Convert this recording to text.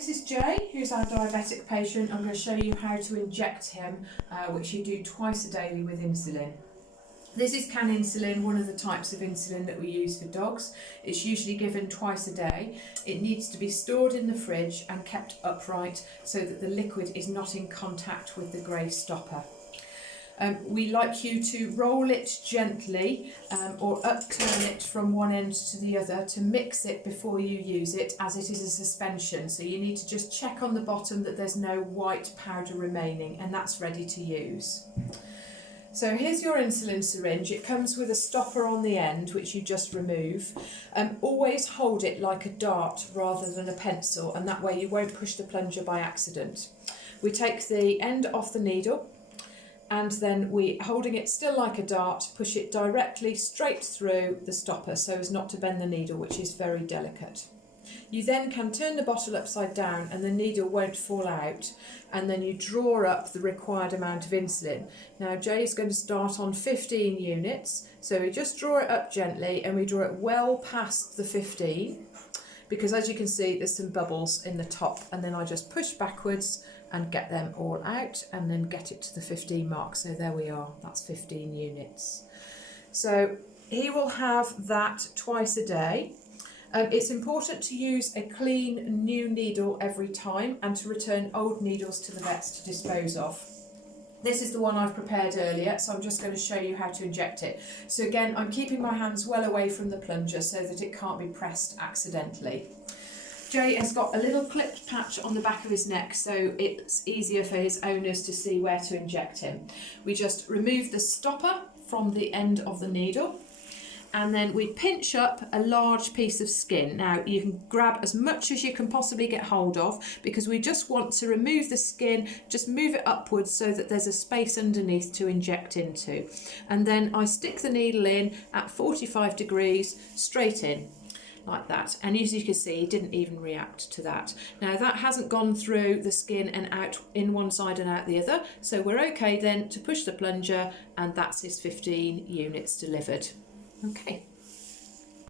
This is Jay, who's our diabetic patient. I'm going to show you how to inject him, which you do twice a daily with insulin. This is can insulin, one of the types of insulin that we use for dogs. It's usually given twice a day. It needs to be stored in the fridge and kept upright so that the liquid is not in contact with the grey stopper. We like you to roll it gently or upturn it from one end to the other to mix it before you use it, as it is a suspension. So you need to just check on the bottom that there's no white powder remaining, and that's ready to use. So here's your insulin syringe. It comes with a stopper on the end, which you just remove. Always hold it like a dart rather than a pencil, and that way you won't push the plunger by accident. We take the end off the needle, and then we, holding it still like a dart, push it directly straight through the stopper so as not to bend the needle, which is very delicate. You then can turn the bottle upside down and the needle won't fall out, and then you draw up the required amount of insulin. Now Jay is going to start on 15 units, so we just draw it up gently and we draw it well past the 15, because as you can see there's some bubbles in the top, and then I just push backwards and get them all out and then get it to the 15 mark. So there we are, that's 15 units. So he will have that twice a day. It's important to use a clean new needle every time and to return old needles to the vets to dispose of. This is the one I've prepared earlier, so I'm just going to show you how to inject it. So again, I'm keeping my hands well away from the plunger so that it can't be pressed accidentally. Jay has got a little clipped patch on the back of his neck, so it's easier for his owners to see where to inject him. We just remove the stopper from the end of the needle, and then we pinch up a large piece of skin. Now you can grab as much as you can possibly get hold of, because we just want to remove the skin, just move it upwards so that there's a space underneath to inject into. And then I stick the needle in at 45 degrees straight in, like that, and as you can see, he didn't even react to that. Now that hasn't gone through the skin and out in one side and out the other, so we're okay then to push the plunger, and that's his 15 units delivered. Okay.